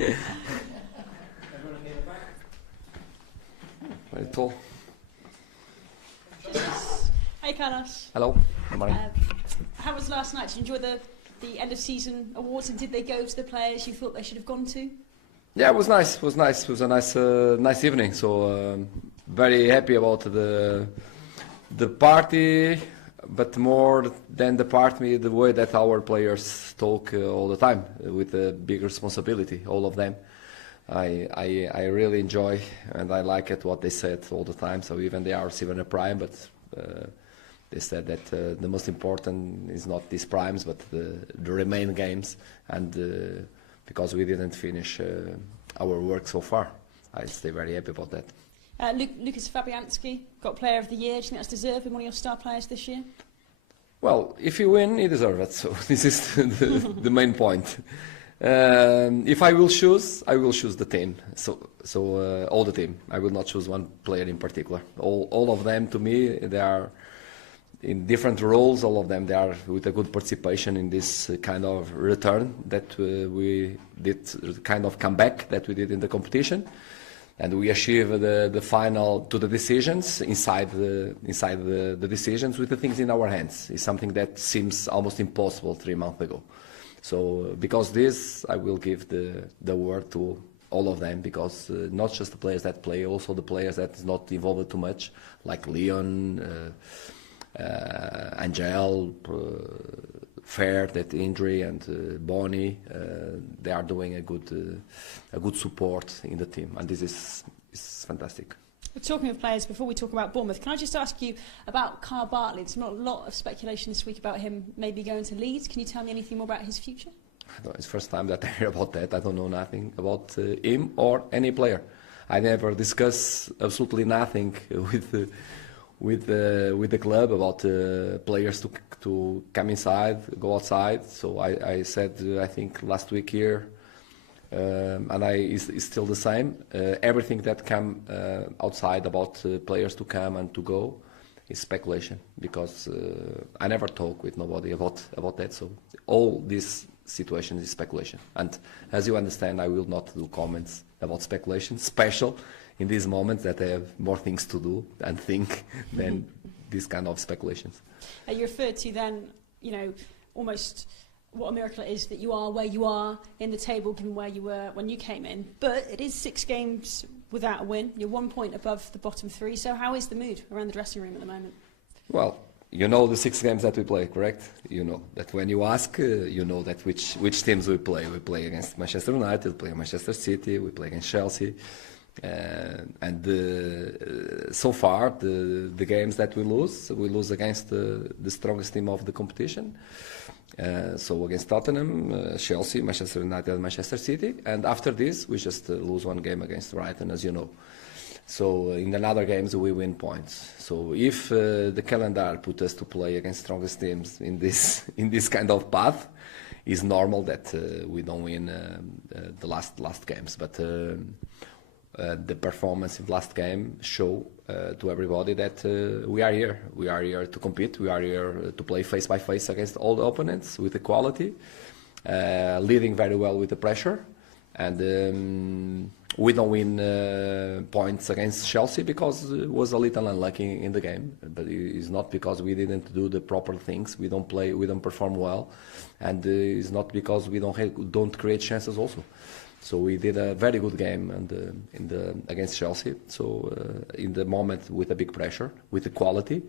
Very tall. Hey Carlos. Hello. Good morning. How was last night? Did you enjoy the end of season awards, and did they go to the players you thought they should have gone to? Yeah, it was nice. It was nice. It was a nice evening. So very happy about the party, but more than the party, the way that our players talk all the time with a big responsibility. All of them. I really enjoy and I like it what they said all the time. So even they are receiving a prime, but they said that the most important is not these primes, but the remaining games, and because we didn't finish our work so far, I stay very happy about that. Lucas Fabianski got Player of the Year. Do you think that's deserved? Been one of your star players this year? Well, if you win, you deserve it. So this is the main point. If I will choose the team. So all the team. I will not choose one player in particular. All of them, to me, they are in different roles. All of them, they are with a good participation in this kind of return that we did, kind of comeback that we did in the competition, and we achieved the final to the decisions inside the decisions with the things in our hands. It's something that seems almost impossible 3 months ago. So because this, I will give the word to all of them, because not just the players that play, also the players that is not involved too much, like Leon, Angel, Fair, that injury, and Bonnie. They are doing a good support in the team, and this is fantastic. We're talking of players, before we talk about Bournemouth, can I just ask you about Carvalhal? There's not a lot of speculation this week about him maybe going to Leeds. Can you tell me anything more about his future? It's the first time that I hear about that. I don't know nothing about him or any player. I never discuss absolutely nothing with the club about players to come inside, go outside. So I said, I think last week here, and it's still the same. Everything that come outside about players to come and to go is speculation, because I never talk with nobody about that. So all this situation is speculation, and as you understand, I will not do comments about speculation, special in these moments that I have more things to do and think than this kind of speculations. You referred to then, almost what a miracle it is that you are where you are in the table, given where you were when you came in. But it is 6 games without a win. You're 1 point above the bottom 3. So how is the mood around the dressing room at the moment? Well, you know the 6 games that we play, correct? You know that when you ask, you know that which teams we play. We play against Manchester United, we play Manchester City, we play against Chelsea. And so far, the games that we lose against the strongest team of the competition. So against Tottenham, Chelsea, Manchester United, and Manchester City. And after this, we just lose 1 game against Brighton, as you know. So in the other games, we win points. So if the calendar put us to play against strongest teams in this kind of path, it's normal that we don't win the last games. But the performance in the last game show to everybody that we are here. We are here to compete. We are here to play face by face against all the opponents with equality, leading very well with the pressure. And we don't win points against Chelsea because it was a little unlucky in the game. But it's not because we didn't do the proper things. We don't play. We don't perform well, and it's not because we don't create chances also. So we did a very good game against Chelsea. So in the moment with a big pressure, with the quality.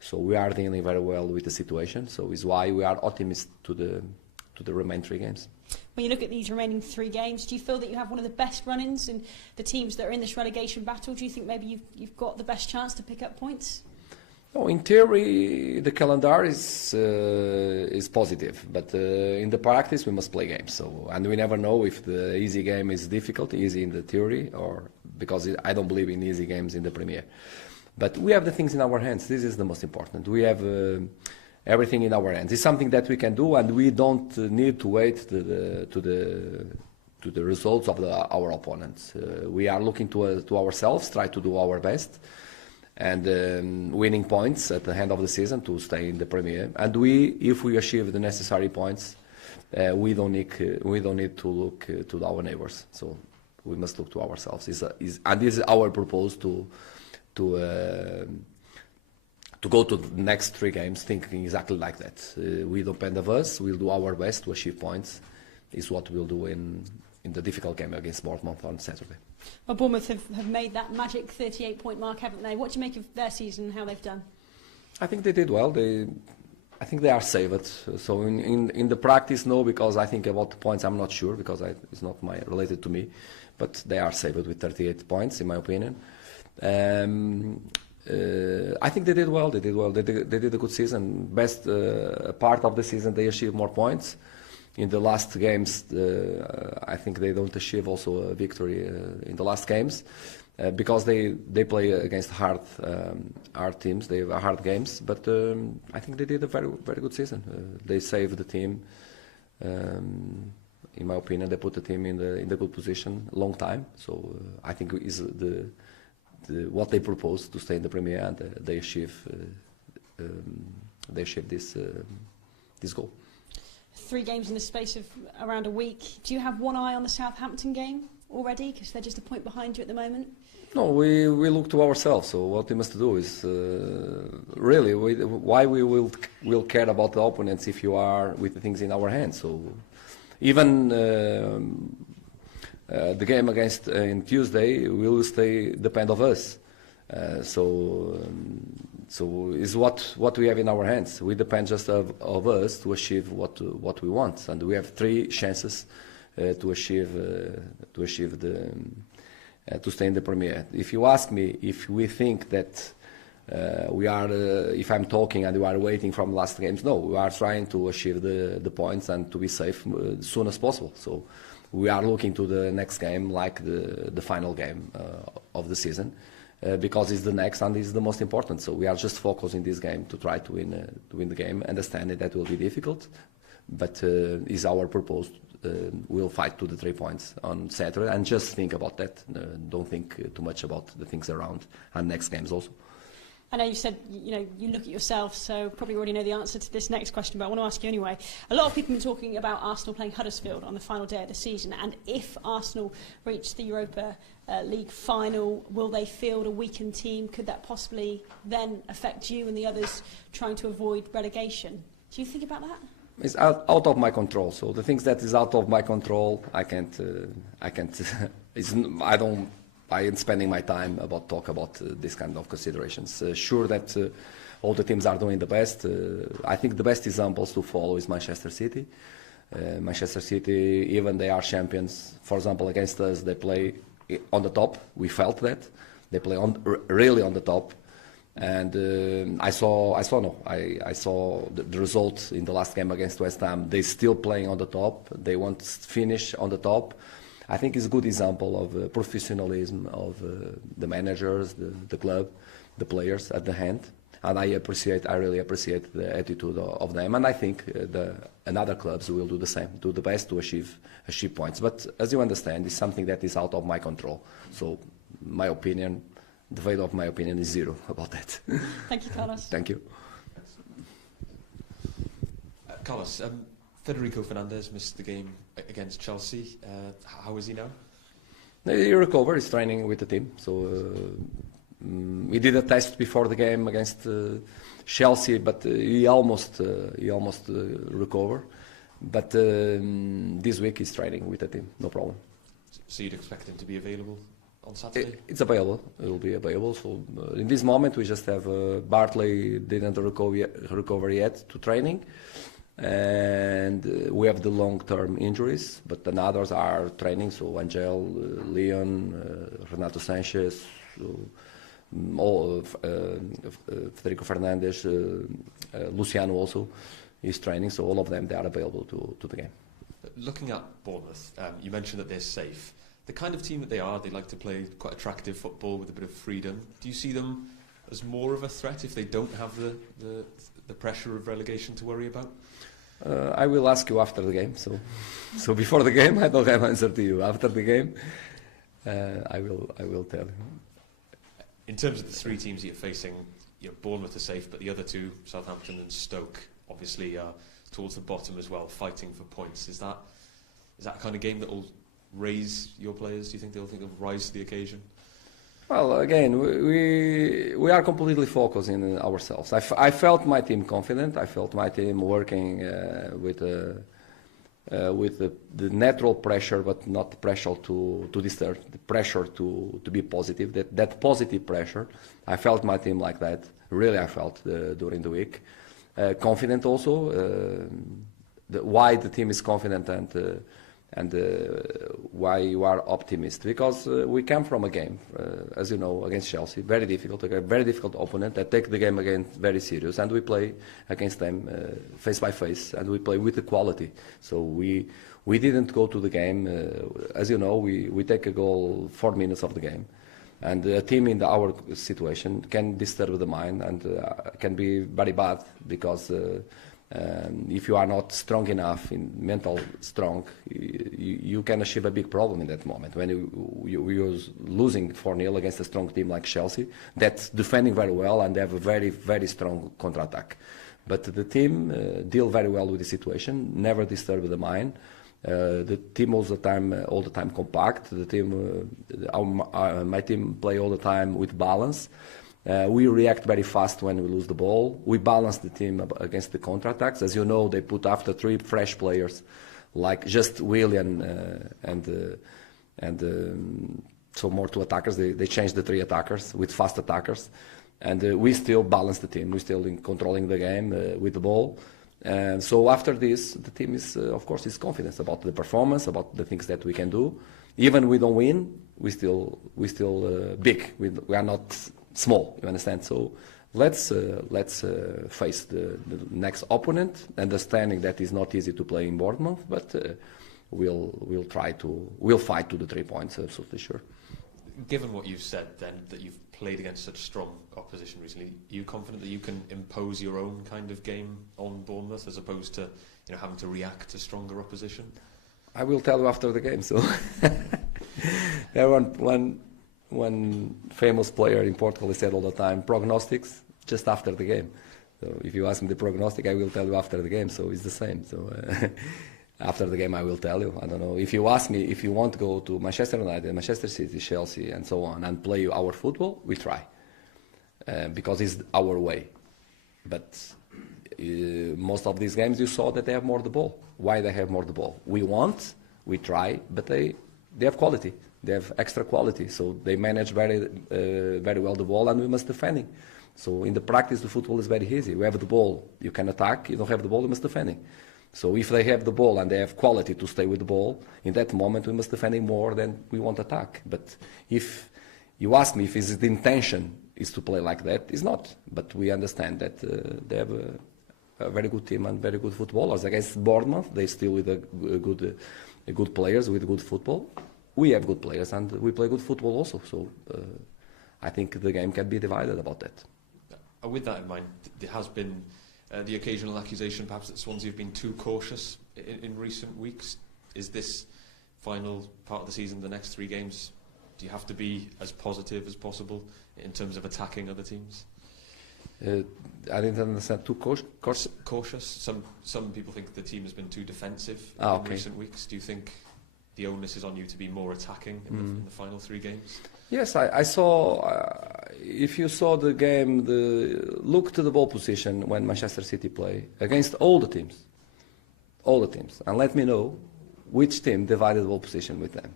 So we are dealing very well with the situation. So it's why we are optimistic to the remaining 3 games. When you look at these remaining 3 games, do you feel that you have one of the best run-ins in the teams that are in this relegation battle? Do you think maybe you've got the best chance to pick up points? No, in theory, the calendar is positive, but in the practice we must play games. So, and we never know if the easy game is difficult, easy in the theory, or because I don't believe in easy games in the Premier. But we have the things in our hands. This is the most important. We have everything in our hands. It's something that we can do, and we don't need to wait to the results of our opponents. We are looking to ourselves, try to do our best, and winning points at the end of the season to stay in the Premier. And if we achieve the necessary points, we don't need to look to our neighbors. So we must look to ourselves. And this is our purpose to go to the next 3 games thinking exactly like that. We depend of us. We'll do our best to achieve points. Is what we'll do in the difficult game against Bournemouth on Saturday. Well, Bournemouth have made that magic 38-point mark, haven't they? What do you make of their season and how they've done? I think they did well. I think they are saved. So in the practice, no, because I think about the points I'm not sure because it's not related to me. But they are saved with 38 points, in my opinion. I think they did well. They did a good season. Best part of the season, they achieved more points. In the last games, I think they don't achieve also a victory in the last games because they play against hard teams. They have hard games, but I think they did a very good season. They saved the team. In my opinion, they put the team in the good position a long time. So I think is what they propose to stay in the Premier, and they achieve this goal. 3 games in the space of around a week. Do you have one eye on the Southampton game already? Because they're just a point behind you at the moment. No, we look to ourselves. So what we must do is really why we will care about the opponents if you are with the things in our hands. So even the game against in Tuesday will depend of us. So is what we have in our hands. We depend just of us to achieve what we want, and we have 3 chances to achieve to stay in the Premier. If you ask me if we think that we are, if I'm talking and we are waiting from last games, no, we are trying to achieve the points and to be safe as soon as possible. So we are looking to the next game like the final game of the season. Because it's the next and it's the most important. So we are just focused in this game to try to win the game, understanding that will be difficult, but is our purpose. We'll fight to the 3 points on Saturday and just think about that. Don't think too much about the things around and next games also. I know you said, you look at yourself, so probably already know the answer to this next question, but I want to ask you anyway. A lot of people have been talking about Arsenal playing Huddersfield on the final day of the season, and if Arsenal reach the Europa League final, will they field a weakened team? Could that possibly then affect you and the others trying to avoid relegation? Do you think about that? It's out of my control. So the things that is out of my control, I can't. I am spending my time talk about this kind of considerations. Sure that all the teams are doing the best. I think the best examples to follow is Manchester City. Manchester City, even they are champions. For example, against us, they play on the top. We felt that they play really on the top. And I saw the result in the last game against West Ham. They still playing on the top. They want to finish on the top. I think it's a good example of professionalism of the managers, the club, the players at the hand. And I really appreciate the attitude of them. And I think another clubs will do the same, do the best to achieve points. But as you understand, it's something that is out of my control. So my opinion, the value of my opinion is 0 about that. Thank you, Carlos. Thank you. Carlos, Federico Fernandez missed the game against Chelsea. How is he now? He recovered. He's training with the team. So we did a test before the game against Chelsea, but he almost recovered. But this week he's training with the team. No problem. So you'd expect him to be available on Saturday? It's available. It will be available. So in this moment we just have Bartley didn't recover yet to training. And we have the long-term injuries, but the others are training. So Angel, Leon, Renato Sanchez, Federico Fernandes, Luciano also is training. So all of them, they are available to the game. Looking at Bournemouth, you mentioned that they're safe. The kind of team that they are, they like to play quite attractive football with a bit of freedom. Do you see them as more of a threat if they don't have the pressure of relegation to worry about? I will ask you after the game. So before the game, I don't have an answer to you. After the game, I will tell you. In terms of the 3 teams that you're facing, Bournemouth are safe, but the other 2, Southampton and Stoke, obviously are towards the bottom as well, fighting for points. Is that a kind of game that will raise your players? Do you think they'll rise to the occasion? Well, again, we are completely focused in ourselves. I felt my team confident. I felt my team working with the natural pressure, but not the pressure to disturb, the pressure to be positive. That positive pressure, I felt my team like that. Really, I felt during the week. Confident also. Why the team is confident and why you are optimistic, because we come from a game, as you know, against Chelsea, very difficult opponent that take the game again very serious, and we play against them face by face, and we play with the quality. So we didn't go to the game, as you know, we take a goal 4 minutes of the game, and a team in our situation can disturb the mind and can be very bad, because if you are not strong enough, in mental strong, you can achieve a big problem in that moment. When you're losing 4-0 against a strong team like Chelsea, that's defending very well and they have a very, very strong counter-attack. But the team deal very well with the situation, never disturb the mind. The team all the time compact. The team, my team play all the time with balance. We react very fast when we lose the ball. We balance the team against the counter-attacks. As you know, they put after 3 fresh players, like just Willian and so more 2 attackers. They changed the 3 attackers with fast attackers. And we still balance the team. We're still controlling the game with the ball. And so after this, the team is, of course, is confident about the performance, about the things that we can do. Even we don't win, we still big. We are not small, you understand? So let's face the next opponent, understanding that it's not easy to play in Bournemouth, but we'll fight to the 3 points, absolutely sure. Given what you've said, then, that you've played against such strong opposition recently, are you confident that you can impose your own kind of game on Bournemouth as opposed to having to react to stronger opposition? I will tell you after the game. So there one famous player in Portugal said all the time, prognostics just after the game. So if you ask me the prognostic, I will tell you after the game. So it's the same. So after the game, I will tell you. I don't know. If you ask me if you want to go to Manchester United, Manchester City, Chelsea, and so on, and play our football, we try. Because it's our way. But most of these games, you saw that they have more the ball. Why they have more the ball? We try, but they have quality. They have extra quality, so they manage very well the ball, and we must defend it. So in the practice, the football is very easy. You have the ball, you can attack. You don't have the ball, you must defend it. So if they have the ball and they have quality to stay with the ball, in that moment we must defend it more than we want to attack. But if you ask me if the intention is to play like that, it's not. But we understand that they have a very good team and very good footballers. Against Bournemouth, they still with good players with good football. We have good players and we play good football also. So I think the game can be divided about that. With that in mind, there has been the occasional accusation perhaps that Swansea have been too cautious in recent weeks. Is this final part of the season, the next 3 games, do you have to be as positive as possible in terms of attacking other teams? I didn't understand. Too cautious? Some people think the team has been too defensive in recent weeks. Do you think the onus is on you to be more attacking in the final 3 games? Yes, I saw. If you saw the game, look to the ball position when Manchester City play against all the teams, and let me know which team divided the ball position with them.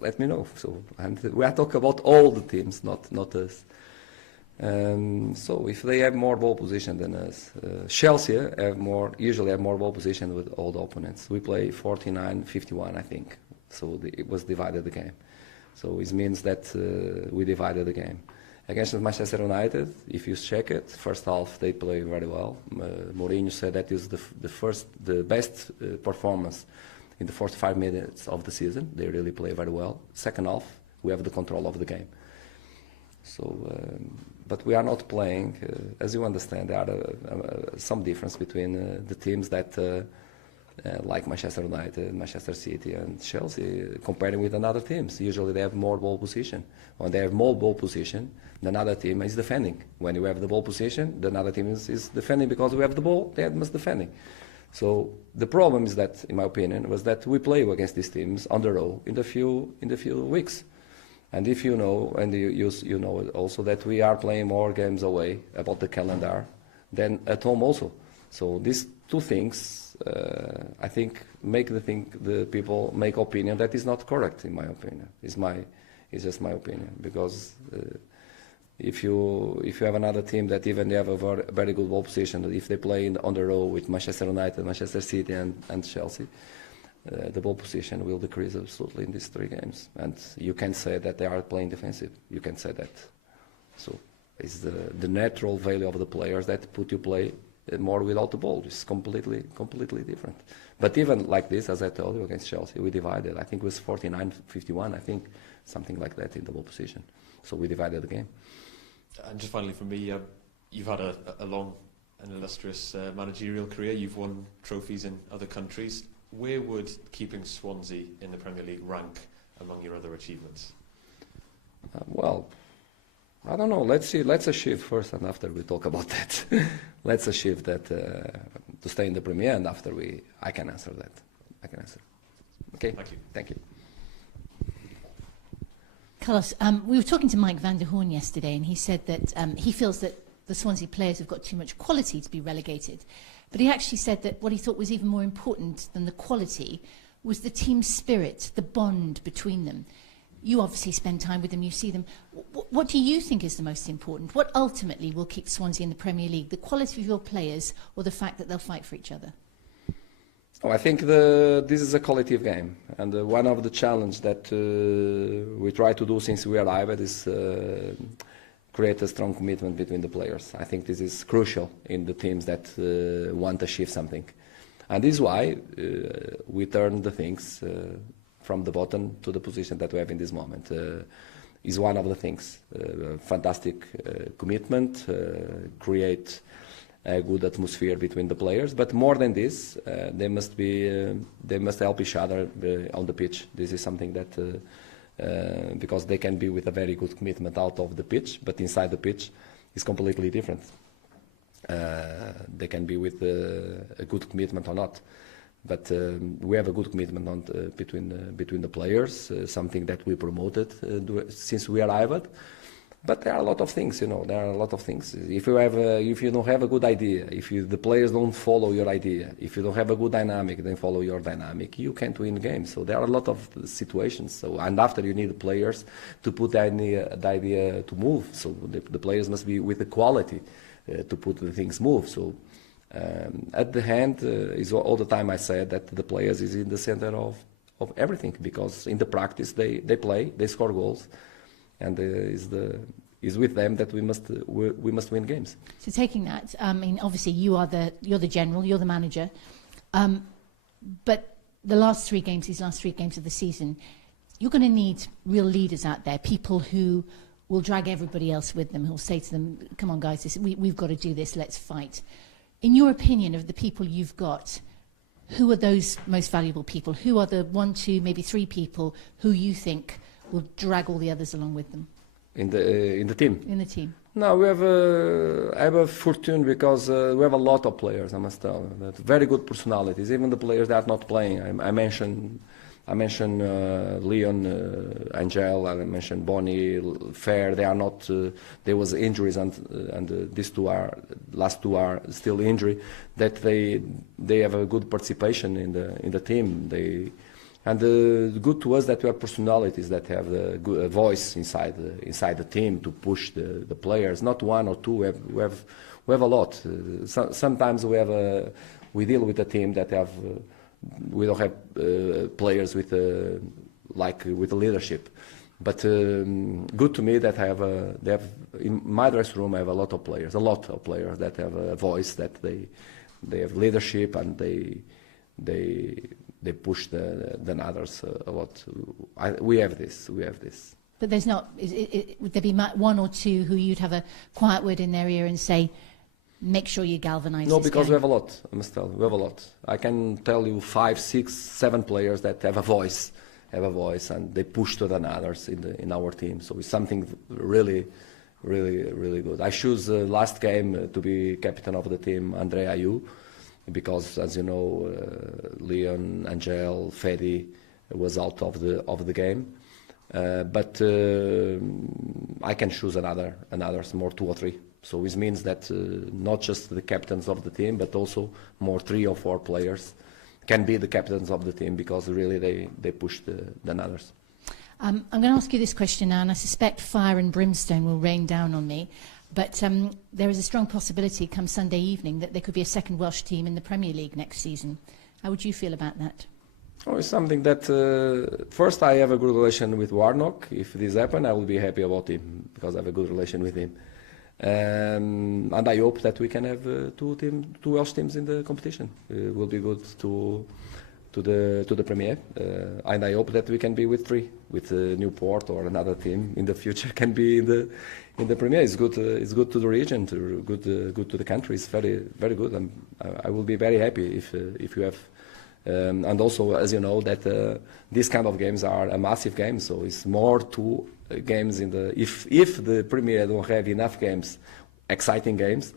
Let me know. So, and we are talking about all the teams, not us. So if they have more ball position than us, Chelsea usually have more ball position with all the opponents. We play 49-51, I think. So it was divided the game. So it means that we divided the game. Against Manchester United, if you check it, first half they play very well. Mourinho said that is the best performance in the first 5 minutes of the season. They really play very well. Second half, we have the control of the game. So, but we are not playing, as you understand, there are some difference between the teams that like Manchester United, Manchester City and Chelsea, comparing with another teams. Usually they have more ball position. When they have more ball position, the other team is defending. When you have the ball position, the other team is defending because we have the ball, they must defending. So the problem is that, in my opinion, was that we play against these teams on the road in the few weeks. And if you know, and you know also that we are playing more games away about the calendar than at home also. So these two things, I think, make the people make opinion that is not correct, in my opinion. It's just my opinion, because if you have another team that even they have a very good ball position, if they play on the road with Manchester United, Manchester City and Chelsea, the ball position will decrease absolutely in these 3 games. And you can say that they are playing defensive. You can say that. So it's the natural value of the players that put you play more without the ball. It's completely different. But even like this, as I told you, against Chelsea, we divided. I think it was 49-51, I think, something like that in the ball position. So we divided the game. And just finally from me, you've had a long and illustrious managerial career. You've won trophies in other countries. Where would keeping Swansea in the Premier League rank among your other achievements? Well, I don't know. Let's see. Let's achieve first, and after we talk about that. Let's achieve that to stay in the Premier, and after I can answer that. I can answer. Okay. Thank you. Thank you. Carlos, we were talking to Mike van der Hoorn yesterday, and he said that he feels that the Swansea players have got too much quality to be relegated. But he actually said that what he thought was even more important than the quality was the team spirit, the bond between them. You obviously spend time with them, you see them. What do you think is the most important? What ultimately will keep Swansea in the Premier League? The quality of your players or the fact that they'll fight for each other? Oh, I think this is a collective game, and one of the challenges that we try to do since we arrived is create a strong commitment between the players. I think this is crucial in the teams that want to achieve something. And this is why we turn the things from the bottom to the position that we have in this moment. Is one of the things. Fantastic commitment, create a good atmosphere between the players. But more than this, they must help each other on the pitch. This is something that because they can be with a very good commitment out of the pitch, but inside the pitch is completely different. They can be with a good commitment or not, but we have a good commitment between the players, something that we promoted since we arrived. But there are a lot of things, There are a lot of things. If you don't have a good idea, the players don't follow your idea, if you don't have a good dynamic, then follow your dynamic, you can't win games. So there are a lot of situations. And after you need the players to put the idea to move. So the players must be with the quality to put the things move. So at the end, is all the time I said that the players is in the center of everything, because in the practice they play, they score goals. And is with them that we must win games. So taking that, I mean, obviously you're the general, you're the manager, but these last 3 games of the season, you're going to need real leaders out there, people who will drag everybody else with them, who'll say to them, "Come on, guys, we've got to do this. Let's fight." In your opinion, of the people you've got, who are those most valuable people? Who are the 1, 2, maybe 3 people who you think will drag all the others along with them? In the team? In the team. No, we have I have a fortune because we have a lot of players, I must tell you, that very good personalities, even the players that are not playing. I mentioned Leon, Angel, I mentioned Bonnie, Fair. They are not. There was injuries, and these last two are still injury. That they have a good participation in the team. And good to us that we have personalities that have a voice inside the team to push the players. Not 1 or 2. We have a lot. Sometimes we deal with a team that we don't have players with leadership. But good to me that they have in my dressing room. I have a lot of players that have a voice, that they have leadership, and they push the others a lot. We have this. But there's not. Would there be 1 or 2 who you'd have a quiet word in their ear and say, make sure you galvanise No, this because we game? have a lot, I must tell you. We have a lot. I can tell you 5, 6, 7 players that have a voice, and they push to the others in our team. So it's something really, really, really good. I choose last game to be captain of the team, Andre Ayew, because, as you know, Leon, Angel, Fedi was out of the game. But I can choose another more 2 or 3. So it means that not just the captains of the team, but also more 3 or 4 players can be the captains of the team, because really they push the others. I'm going to ask you this question now, and I suspect fire and brimstone will rain down on me. But there is a strong possibility come Sunday evening that there could be a second Welsh team in the Premier League next season. How would you feel about that? Oh, it's something that first I have a good relation with Warnock. If this happens, I will be happy about him, because I have a good relation with him. And I hope that we can have 2 Welsh teams in the competition. It will be good to the Premier, and I hope that we can be with 3, with Newport or another team in the future can be in the Premier. It's good to the region, good to the country. It's very, very good. I will be very happy if you have. And also, as you know, that these kind of games are a massive game, so it's more 2 games in the. If the Premier don't have enough games, exciting games,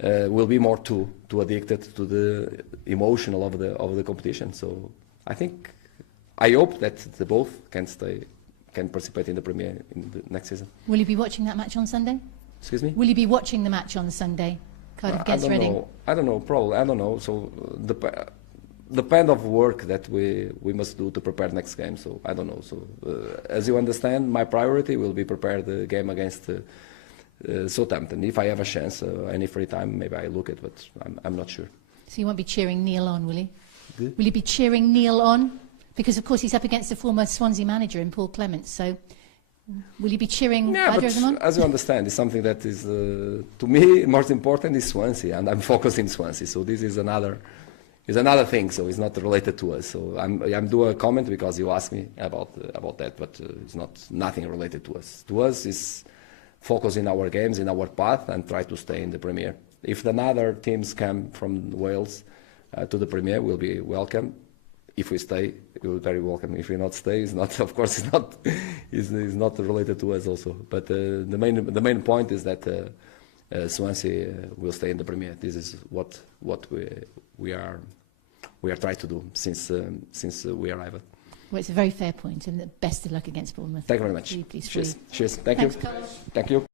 will be more 2 addicted to the emotional of the competition. So I hope that the both can participate in the Premier in the next season. Will you be watching that match on Sunday? Excuse me? Will you be watching the match on Sunday? Cardiff against Reading? I don't know, probably. I don't know. So depend of work that we must do to prepare next game. So I don't know. So as you understand, my priority will be prepare the game against Southampton. If I have a chance, any free time, maybe I look at, but I'm not sure. So you won't be cheering Neil on, will you? Good. Will you be cheering Neil on? Because, of course, he's up against the former Swansea manager in Paul Clements. So will you be cheering either of them on? As you understand, it's something that is, to me, most important is Swansea, and I'm focused in Swansea. So this is another thing, so it's not related to us. So I'm doing a comment because you asked me about that, but it's nothing related to us. To us, it's focus in our games, in our path, and try to stay in the Premier. If the other teams come from Wales to the Premier, we'll be welcome. If we stay, we'll be very welcome. If we not stay, it's not. Of course, it's not related to us also. But the main point is that Swansea will stay in the Premier. This is what we are trying to do since we arrived. Well, it's a very fair point, and best of luck against Bournemouth. Thank you very much. Really pleased for Cheers. you. Cheers. Thank Thanks, you. Carlos. Thank you.